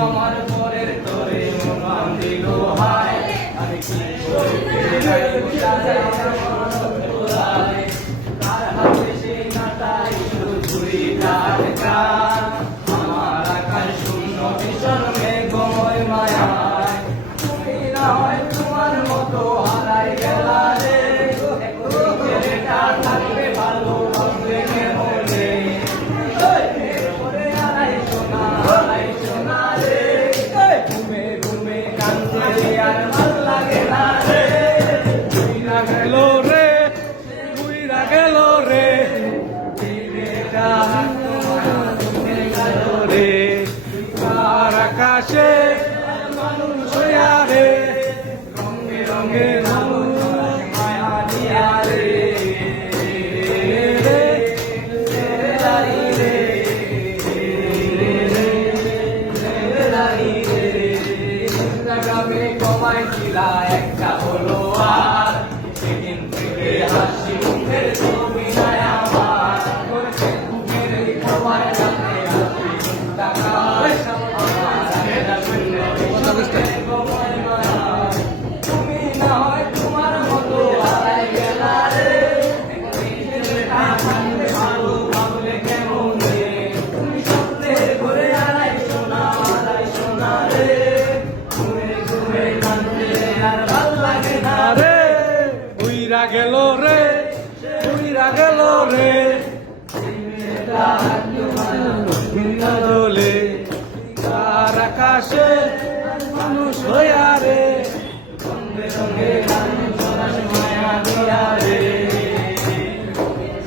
আমার পরের তোরে মন দিল হায় আমি কি করে গাইব সাজাই তোরায় কার হাতে সেই নাটাই ঝুড়ি তার গান আমার আকাশ শূন্য ভীষণ মেঘময় মায়ায় তুমি না হয় তোমার মতো হারাই গেলা রে ছেলেটা থাকবে ভালো ভাববে কেমনে হারাই সোনা রে ঘুমে ঘুমে কান্দে আর ভাল লাগে না রে উইরা গেল রে উইরা গেল রে ছেলেটা গেল রে আর আকাশে মানুষ হইয়া রে রঙে রঙে মানুষ মায়া দিয়া রে গ্রামে কমাই ছিলা একটা হলো আর সেদিন থেকে হাসি মুখের ছবি নাই আমার মুখের খাবার রাতে হাসি টাকা তুমি না হয় তোমার মতো হারাই গেলা রে ভালো ভাবলে কেমন তুমি স্বপ্নের ঘরে হারাই সোনা রে ঘুরে ঘুরে কান্দে আর ভাল লাগে না রে উইরা গেল রে উইরা গেল রে দোলে তার আকাশে মানুষ হইয়া রে রঙে রঙে মায়া দিয়া রে